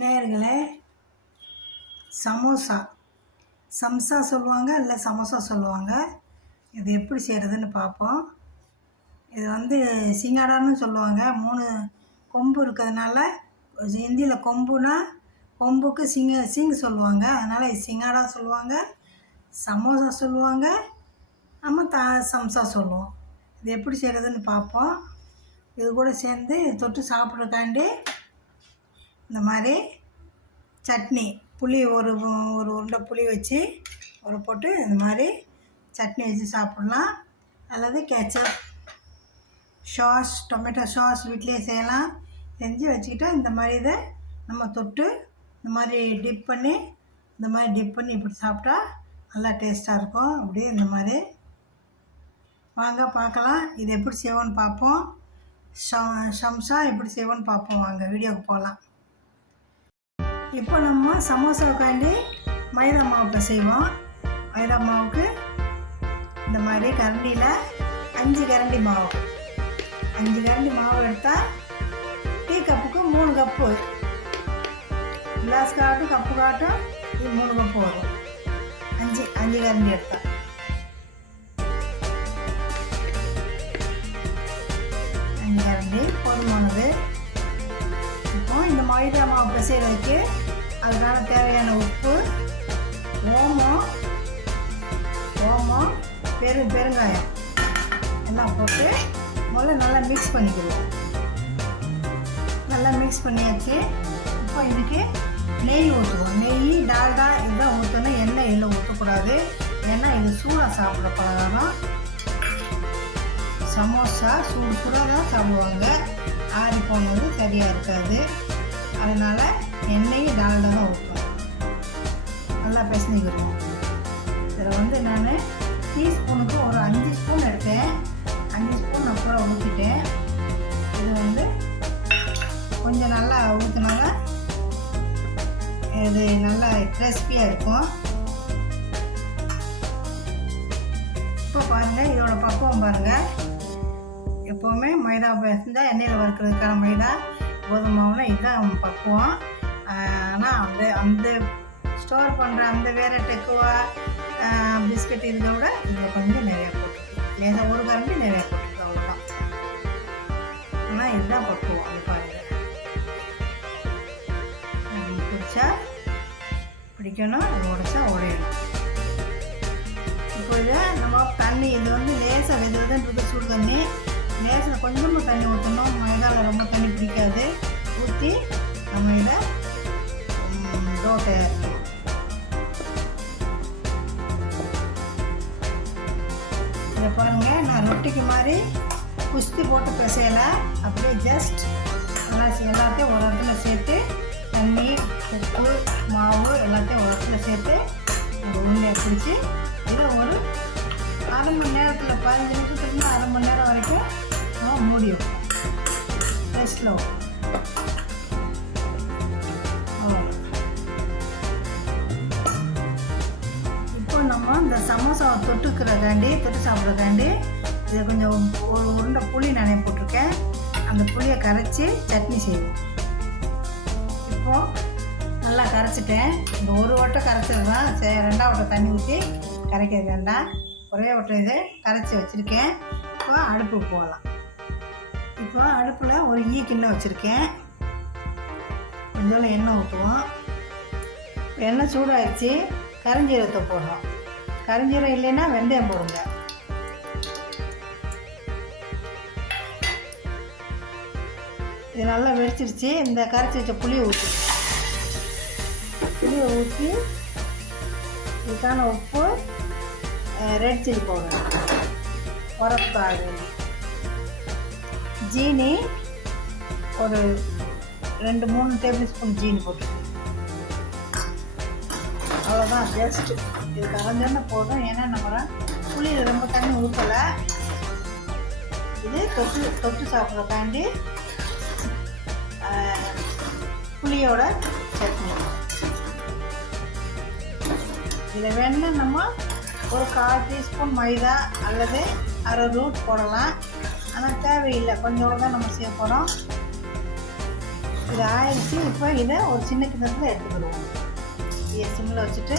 நேயர்களே, சமோசா சம்சா சொல்லுவாங்க, இல்லை சமோசா சொல்லுவாங்க. இது எப்படி செய்கிறதுன்னு பார்ப்போம். இது சிங்காடான்னு சொல்லுவாங்க. 3 கொம்பு இருக்கிறதுனால, ஹிந்தியில் கொம்புனா கொம்புக்கு சிங் சொல்லுவாங்க. அதனால் இது சிங்காடா சொல்லுவாங்க, சமோசா சொல்லுவாங்க, நம்ம சம்சா சொல்லுவோம். இது எப்படி செய்கிறதுன்னு பார்ப்போம். இது கூட சேர்ந்து தொட்டு சாப்பிட்றதுக்காண்டி இந்த மாதிரி சட்னி, புளி ஒரு உருண்டை புளி வச்சு போட்டு இந்த மாதிரி சட்னி வச்சு சாப்பிட்லாம். அல்லது கெச்சப், சாஸ், டொமேட்டோ சாஸ் வீட்டிலே செய்யலாம். செஞ்சு வச்சுக்கிட்டா இந்த மாதிரி இதை நம்ம தொட்டு இந்த மாதிரி டிப் பண்ணி இப்படி சாப்பிட்டா நல்லா டேஸ்ட்டாக இருக்கும். அப்படியே இந்த மாதிரி வாங்க பார்க்கலாம். இது எப்படி செய்வோன்னு பார்ப்போம். சம்சா எப்படி செய்வோன்னு பார்ப்போம். வாங்க வீடியோவுக்கு போகலாம். இப்போ நம்ம சமோசாவுக்காண்டி மைதா மாவு செய்வோம். மைதா மாவுக்கு இந்த மாதிரி கரண்டியில் 5 கரண்டி மாவு, 5 கரண்டி மாவு எடுத்தால் டீ கப்புக்கு 3 கப்பு, கிளாஸ் காட்டும் கப்பு காட்டும் இது 3 கப்பு வரும். 5 கரண்டி எடுத்தால் 5 கரண்டி போதுமானது. இப்போ இந்த மைதா மாவு பிசைறதுக்கு அதுக்கான தேவையான உப்பு, ஓமம், பெருங்காயம் எல்லாம் போட்டு முதல்ல நல்லா மிக்ஸ் பண்ணிக்கிடுவோம். நல்லா மிக்ஸ் பண்ணியாச்சு. இப்போ இதுக்கு நெய் ஊற்றுவோம். நெய், டால்டா இதுதான் ஊற்றணும். எண்ணெய் இல்லை ஊற்றக்கூடாது. ஏன்னா இது சூடாக சாப்பிட்ற பலகாரம். சமோசா சூடாக தான் சாப்பிடுவாங்க. ஆறி போனது சரியாக இருக்காது. அதனால் எண்ணெய், டால்டா தான் ஊற்றுவோம். நல்லா பிசைஞ்சிக்கிடுவோம். இதில் நான் டீஸ்பூனுக்கு ஒரு 5 ஸ்பூன் எடுத்தேன். 5 ஸ்பூன் அப்புறம் ஊற்றிட்டேன். இது கொஞ்சம் நல்லா ஊற்றினாங்க இது நல்லா கிறிஸ்பியாக இருக்கும். இப்போ பாருங்கள், இதோட பக்குவம் பாருங்கள். எப்போவுமே மைதா பிசைஞ்சால் எண்ணெயில் வறுக்கிறதுக்கான மைதா, கோதுமை மாவுனா இதுதான் பக்குவம். ஆனால் அந்த ஸ்டோர் பண்ணுற அந்த வேறு டெக்குவா பிஸ்கட் இதை விட இதில் கொஞ்சம் நிறையா போட்டுருக்கு. லேசாக ஒரு கரண்டி நிறையா போட்டுருக்கு, அவ்வளோதான். ஆனால் இதுதான் பக்குவம். அது பாருங்கள், பிடிச்சா பிடிக்கணும், உடைச்சா உடையணும். இப்போ இதை நம்ம தண்ணி, இது லேசாக வெதுன்னு சுடு தண்ணி, லேசாக கொஞ்சமாக தண்ணி ஊற்றணும். மைதாவில் ரொம்ப தண்ணி பிடிக்காது. ஊற்றி நம்ம இதை டோ தயாரிக்கணும். இதை பாருங்கள், நான் ரொட்டிக்கு மாதிரி குஸ்தி போட்டு பிசையலை. அப்படியே ஜஸ்ட் எல்லாத்தையும் ஒரு இடத்துல சேர்த்து தண்ணி, உப்பு, மாவு எல்லாத்தையும் ஒரு இடத்துல சேர்த்து உருண்டையை பிடிச்சி இதை ஒரு அரை மணி நேரத்தில் 15 நிமிஷத்துலேருந்து அரை மணி நேரம் வரைக்கும் நம்ம மூடி வைப்போம். ரெஸ்ட்டில் வைப்போம். இப்போ நம்ம இந்த சமோசாவை தொட்டு சாப்பிட்றதுக்காண்டி இதை கொஞ்சம் ஒரு உருண்டை புளி நனைய போட்டிருக்கேன். அந்த புளியை கரைச்சி சட்னி செய்வோம். இப்போது நல்லா கரைச்சிட்டேன். இந்த ஒரு வட்டை கரைச்சது தான், 2ஆவது வட்டை தண்ணி ஊற்றி கரைக்கிறது வேண்டாம். ஒரே வட்டை இது கரைச்சி வச்சுருக்கேன். இப்போ அடுப்புக்கு போகலாம். இப்போ அடுப்பில் ஒரு கிண்ணம் வச்சுருக்கேன். கொஞ்சம் எண்ணெய் ஊற்றுவோம். எண்ணெய் சூடாகிடுச்சு. கரிஞ்சீரகத்தை போடுறோம். கரிஞ்சீரகம் இல்லைன்னா வெந்தயம் போடுங்க. இது நல்லா வெடிச்சிருச்சு. இந்த கரைச்சி வச்ச புளியை ஊற்றி இதுக்கான உப்பு, ரெட் சில்லி பவுடர், உரப்பாகு, ஜீனி ஒரு 2-3 டேபிள் ஸ்பூன் ஜீனி போட்டுருக்கு. அவ்வளோதான், ஜஸ்ட்டு இது கரைஞ்சோன்னு போதும். ஏன்னா நம்ம புளி ரொம்ப தண்ணி ஊற்றலை. இது தொட்டு சாப்பிட்றதுக்காண்டி புளியோட சட்னி. இதில் வேணுன்னா நம்ம ஒரு 1/4 டீஸ்பூன் மைதா அல்லது அரை ரூட் போடலாம். ஆனால் தேவையில்லை, கொஞ்சோடு தான் நம்ம செய்ய போகிறோம். இது ஆயிடுச்சு. இப்போ இதை ஒரு சின்ன கிண்ணத்தில் எடுத்துக்கிடுவோம். இதை சிம்மில் வச்சுட்டு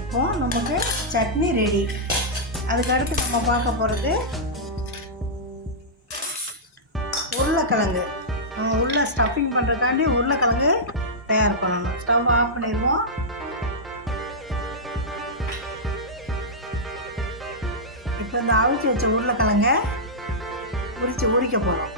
இப்போது நமக்கு சட்னி ரெடி. அதுக்கடுத்து நம்ம பார்க்க போகிறது உருளைக்கிழங்கு. நம்ம உள்ள ஸ்டஃபிங் பண்ணுறதுக்காண்டி உருளைக்கிழங்கு தயார் பண்ணணும். ஸ்டவ் ஆஃப் பண்ணிடுவோம். இப்போ இந்த அவிச்சு வச்ச உருளைக்கிழங்க உரிக்க போகிறோம்.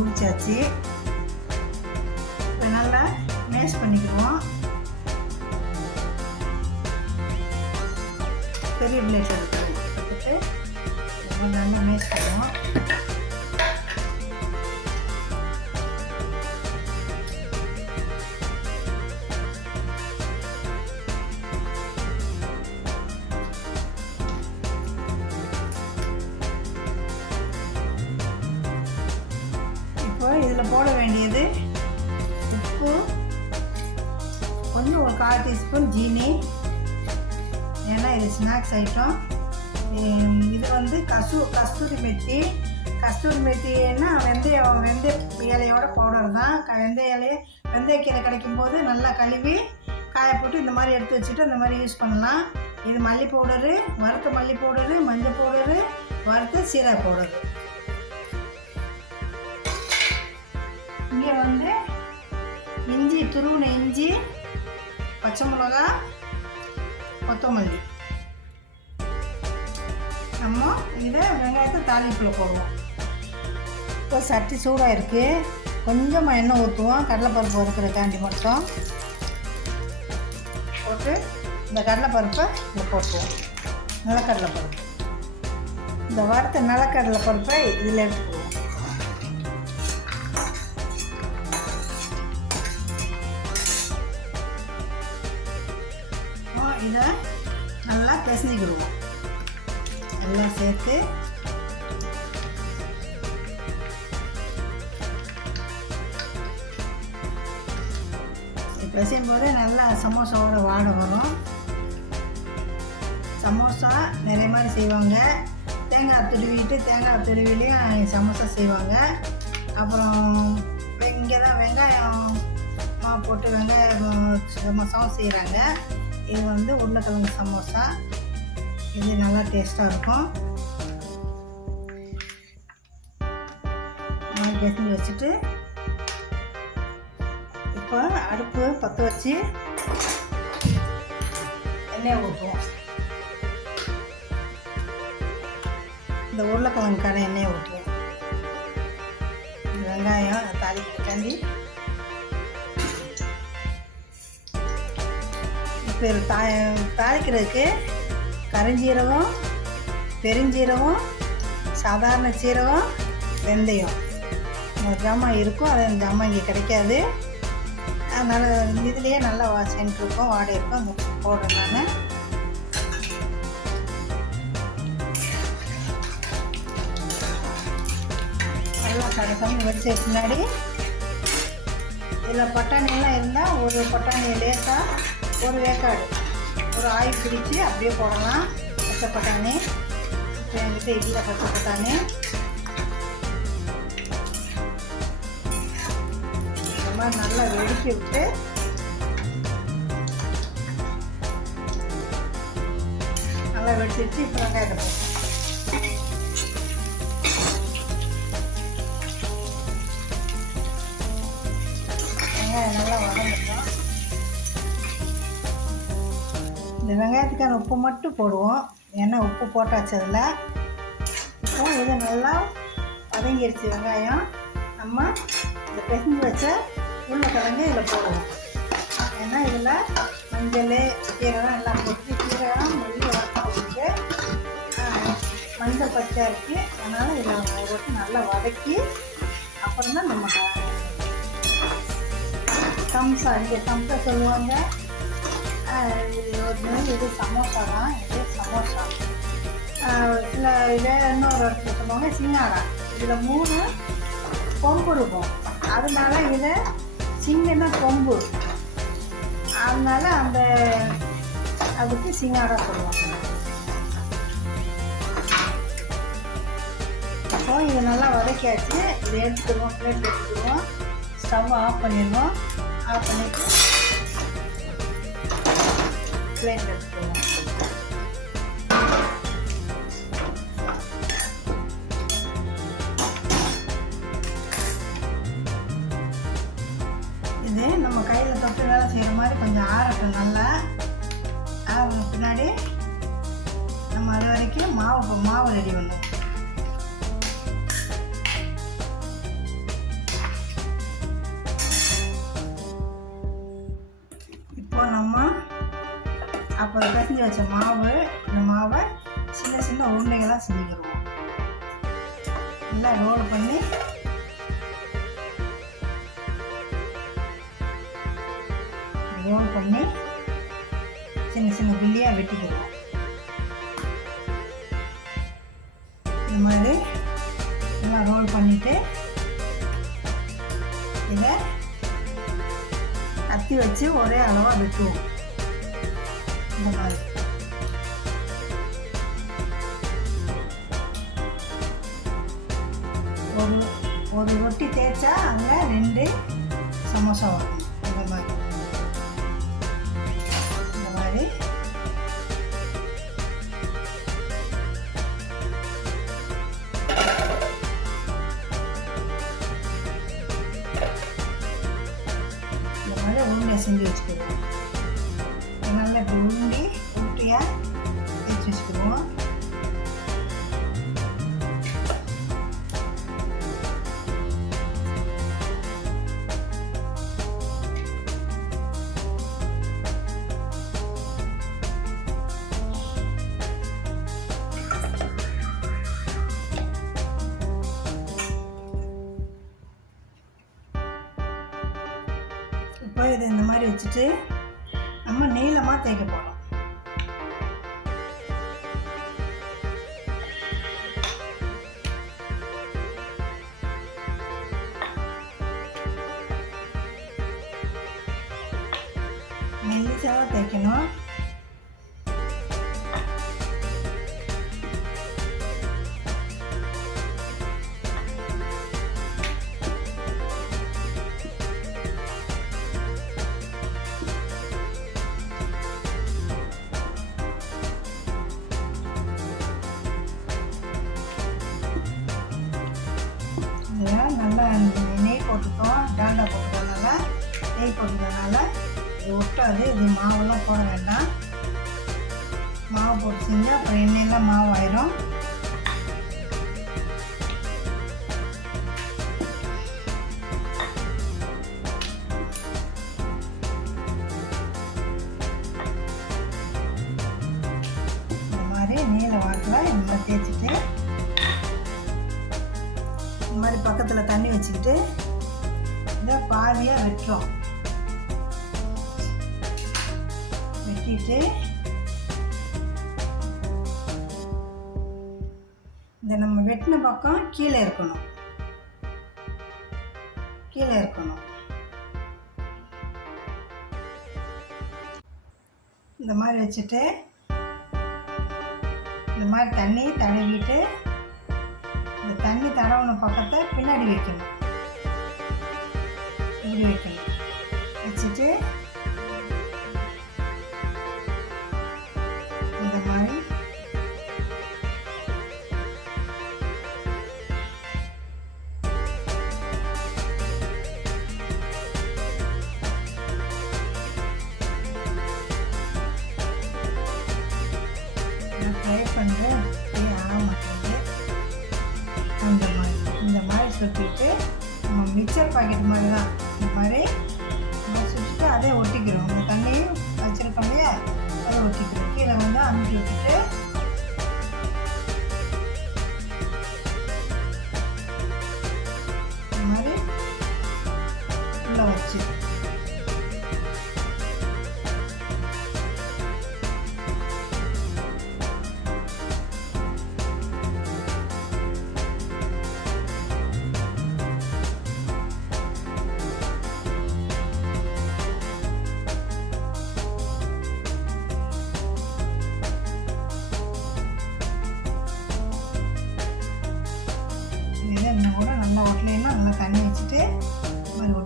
உரிச்சாச்சு. இப்போ நல்லா மேஷ் பண்ணிக்குவோம். பெரிய பிளேட் எடுத்துட்டு ரொம்ப நல்லா மேஷ் பண்ணுவோம். இப்போ இதில் போட வேண்டியது உப்பு, கொஞ்சம் ஒரு 1/4 டீஸ்பூன் ஜீனி. ஏன்னா இது ஸ்நாக்ஸ் ஐட்டம். இது வந்து கஸ்தூரி மெத்தின்னா வெந்தய இலையோட பவுடர் தான். வெந்தயக்கீரை கிடைக்கும் போது நல்லா கழுவி காய போட்டு இந்த மாதிரி எடுத்து வச்சுட்டு இந்த மாதிரி யூஸ் பண்ணலாம். இது மல்லி பவுடரு, வறுத்த மல்லி பவுடரு, மஞ்சள் பவுடரு, வறுத்த சீரக பவுடரு. இங்கே வந்து இஞ்சி, துருவின இஞ்சி, பச்சை மிளகா, கொத்தமல்லி. நம்ம இதை வெங்காயத்தை தாளிப்பில் போடுவோம். இப்போ சட்டி சூடாக இருக்குது. கொஞ்சமாக எண்ணெய் ஊற்றுவோம். கடலைப்பருப்பு வறுக்கிறதுக்காண்டி மட்டும் போட்டு இந்த கடலைப்பருப்பை இதில் போட்டுருவோம். நிலக்கடலைப்பருப்பு. இந்த வறுத்த நிலக்கடலைப்பருப்பை இதில் எடுத்துக்குவோம். இதை நல்லா பிசைஞ்சிக்கிடுவோம். எல்லாம் சேர்த்து பிசையும் போதே நல்லா சமோசாவோட வாடை வரும். சமோசா நிறைய மாதிரி செய்வாங்க. தேங்காய் துருவிலையும் சமோசா செய்வாங்க. அப்புறம் இங்கே தான் வெங்காயம் போட்டு சமோசாவும் செய்கிறாங்க. இது வந்து உருளைக்கிழங்கு சமோசா. இது நல்லா டேஸ்ட்டாக இருக்கும். பிசைஞ்சு வச்சுட்டு இப்போ அடுப்பு பற்ற வச்சு எண்ணெய் ஊற்றுவோம். இந்த உருளைக்கிழங்கு கடை எண்ணெயை ஊற்றுவோம். வெங்காயம் தாளிக்காண்டி இப்போ தாளிக்கிறதுக்கு கருஞ்சீரகம், பெருஞ்சீரகம், சாதாரண சீரகம், வெந்தயம் ஒரு ஜாமான் இருக்கும். அது அந்த ஜாமான் இங்கே கிடைக்காது. அதனால் இதுலேயே நல்லா சென்ட் இருக்கும், வாடை இருக்கும். அங்கே போடுறேன் நான். நல்லா கடைசாமி வச்ச பின்னாடி இதில் பட்டாணியெல்லாம் இருந்தால் ஒரு பட்டாணி லேசாக ஒரு வேக்காடு ஒரு ஆயில் பிடிச்சி அப்படியே போடலாம். பச்சை பட்டாணி இப்போ என்கிட்ட இல்லை. பச்சை பட்டாணி இந்த மாதிரி நல்லா வெடிக்கி விட்டு நல்லா வெடிச்சு வச்சு இப்போ வெங்காயத்தை வெங்காயம் நல்லா வதங்கட்டும். இந்த வெங்காயத்துக்கான உப்பு மட்டும் போடுவோம். ஏன்னா உப்பு போட்டாச்சு அதில். இப்போ இது நல்லா வதங்கிடுச்சு வெங்காயம். நம்ம இந்த பிசைஞ்சு வச்ச உருளைக்கிழங்கு இதில் போடுவோம். ஏன்னா இதில் மஞ்சள், சீரகம் எல்லாம் போட்டு, சீரகம் மல்லி வறுத்து போட்டு மஞ்சள் பச்சை இருக்குது. அதனால் இதில் போட்டு நல்லா வதக்கி அப்புறம் தான் நம்ம சம்சா, இங்கே சம்சா சொல்லுவாங்க. இது சமோசா தான், இது சமோசா. சில இதை இன்னொரு இடத்துல சொல்லுவாங்க சிங்காடா. இதில் 3 கொம்பு இருக்கும், அதனால இதை சிங்கன்னா கொம்பு, அதனால அதுக்கு சிங்காடா சொல்லுவாங்க. இப்போ இதை நல்லா வதக்கியாச்சு. இதை எடுத்துக்கிடுவோம், பிளேட் எடுத்துக்கிடுவோம். ஸ்டவ் ஆஃப் பண்ணிடுவோம். ஆஃப் பண்ணிவிட்டு பிளேட் எடுத்துக்கிடுவோம். இது நம்ம கையில் தொட்டு வேலை செய்கிற மாதிரி கொஞ்சம் ஆறட்டும். நல்லா ஆறுன பின்னாடி நம்ம அது வரைக்கும் மாவு ரெடி பண்ணுவோம். இப்போ நம்ம அப்போ பிசைஞ்சு வச்ச மாவு, இந்த மாவை சின்ன சின்ன உருண்டைகளாக செஞ்சுக்கிடுவோம். நல்லா ரோல் பண்ணி சின்ன சின்ன பில்லியாக வெட்டிக்கிடுவோம். இந்த மாதிரி நல்லா ரோல் பண்ணிவிட்டு இதை கத்தி வச்சு ஒரே அளவாக வெட்டுவோம். இந்த மாதிரி ஒரு ரொட்டி தேய்ச்சா அங்கே 2 சமோசா வரும். இந்த மாதிரி உருண்டை செஞ்சு வச்சுக்கிடுவோம். நல்லா இப்படி உருட்டியாக தேய்ச்சி வச்சுக்கிடுவோம். இப்போ இதை இந்த மாதிரி வச்சுட்டு நம்ம நீளமாக தேய்க்க போகிறோம். மெல்லிசாக தேய்க்கணும். நல்லா நெய் போட்டுட்டோம், டால்டா போட்டுக்கிறதுனால, நெய் போட்டுக்கிறதுனால இது ஒட்டாது. இது மாவெல்லாம் போட வேண்டாம். மாவு போட்டு செஞ்சால் அப்புறம் எண்ணெயெல்லாம் மாவு ஆயிரும். இந்த மாதிரி நீல வாக்கில் இந்த மாதிரி தேய்ச்சிட்டு இந்த மாதிரி பக்கத்தில் தண்ணி வச்சுக்கிட்டு இதை பாதியாக வெட்டுறோம். வெட்டிட்டு இந்த நம்ம வெட்டின பக்கம் கீழே இருக்கணும். இந்த மாதிரி வச்சுட்டு இந்த மாதிரி தண்ணி தடவிட்டு இந்த தண்ணி தடவின பக்கத்தை பின்னாடி வைக்கணும். இப்படி வைக்கணும். வச்சுட்டு இந்த மாதிரி ட்ரை பண்ணுறேன். ஆக மாட்டேங்குது. இந்த மாதிரி சுற்றிட்டு நம்ம மிக்சர் பாக்கெட் மாதிரி தான் இந்த மாதிரி சுற்றிட்டு அதே ஒட்டிக்கிறோம். இந்த தண்ணியும் வச்சுருக்கோம் இல்லையா, அதை ஒட்டிக்கிறோம். கீழே வந்து அமுக்கி விட்டுட்டு இந்த மாதிரி உள்ளே வச்சு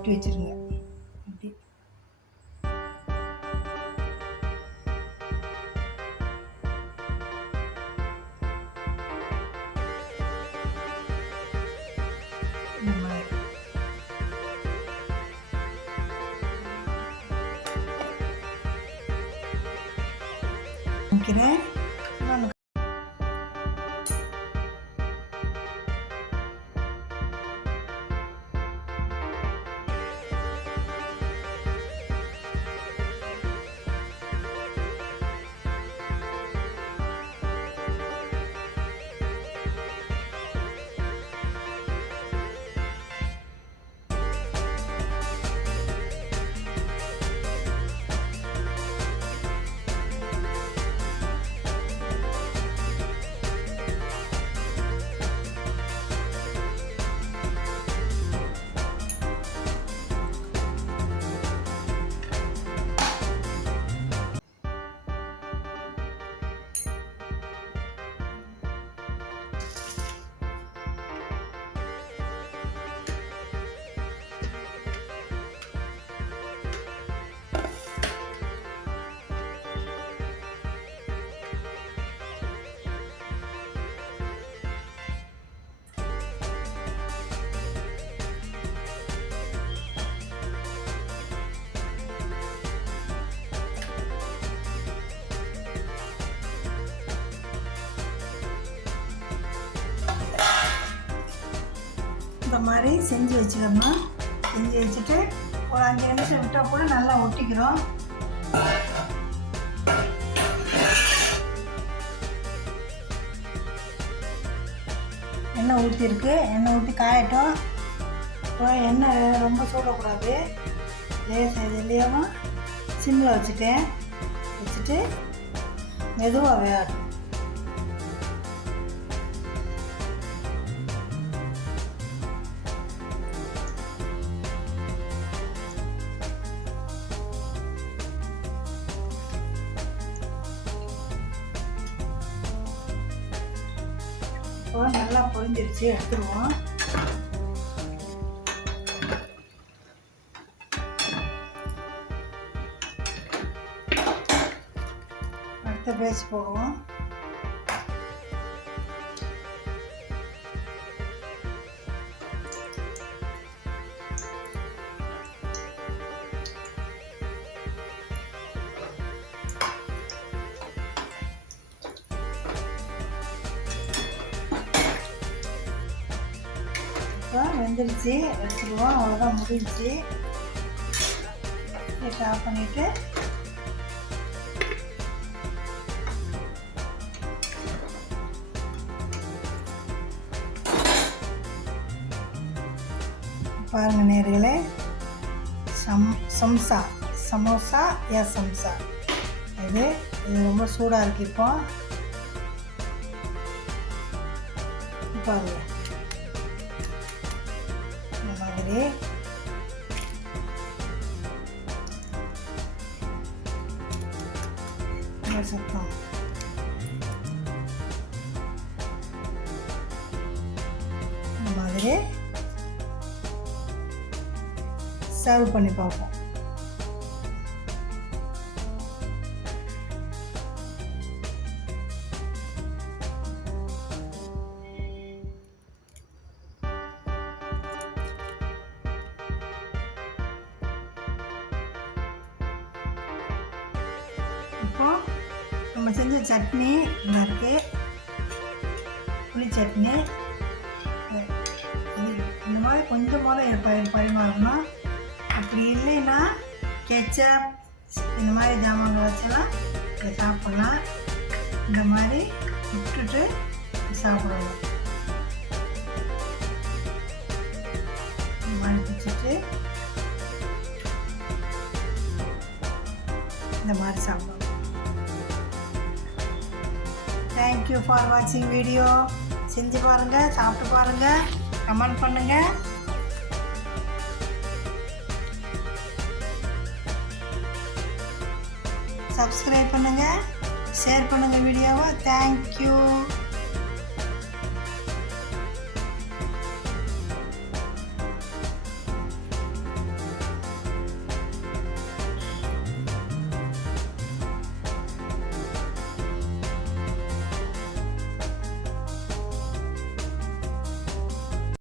ஒட்டி வச்சுருங்க. இப்படி இந்த மாதிரி வைக்கிறேன். இந்த மாதிரி செஞ்சு வச்சுக்கணும். செஞ்சு வச்சுட்டு ஒரு 5 நிமிஷம் விட்டால் கூட நல்லா ஒட்டிக்கிறோம். எண்ணெய் ஊற்றிருக்கு, எண்ணெய் ஊற்றி காயட்டும். இப்போ எண்ணெய் ரொம்ப சூடக்கூடாது, இதுலேயும் சிம்மில் வச்சுட்டு மெதுவாக வேகட்டும். இப்போ நல்லா பொரிஞ்சிருச்சு, எடுத்துருவோம். அடுத்த பேஸ்ட் போடுவோம். வெந்துருச்சு, எடுத்துக்குவோம். அவ்வளோதான், முடிஞ்சிச்சு. ஆஃப் பண்ணிவிட்டு பாருங்கள் நேர்களே, சம்சா சமோசா சம்சா இது ரொம்ப சூடாக இருக்குது. இப்போ பாருங்கள், இந்த மாதிரி சத்தம் இந்த மாதிரி சர்வ் பண்ணி பார்ப்போம். இப்போ நம்ம செஞ்ச சட்னி இங்கே இருக்குது, புளி சட்னி. இந்த மாதிரி கொஞ்சமாக பரிமாறணும். அப்படி இல்லைன்னா கெச்சப் இந்த மாதிரி ஜாமான்கள் வச்செல்லாம் இதை சாப்பிட்லாம். இந்த மாதிரி விட்டுட்டு சாப்பிடணும். இந்த மாதிரி பிடிச்சிட்டு இந்த மாதிரி சாப்பிடணும். தேங்க்யூ ஃபார் வாட்சிங் வீடியோ. செஞ்சு பாருங்கள், சாப்பிட்டு பாருங்கள், கமெண்ட் பண்ணுங்கள். சப்ஸ்கிரைப் பண்ணுங்கள், ஷேர் பண்ணுங்கள் வீடியோவை. தேங்க்யூ.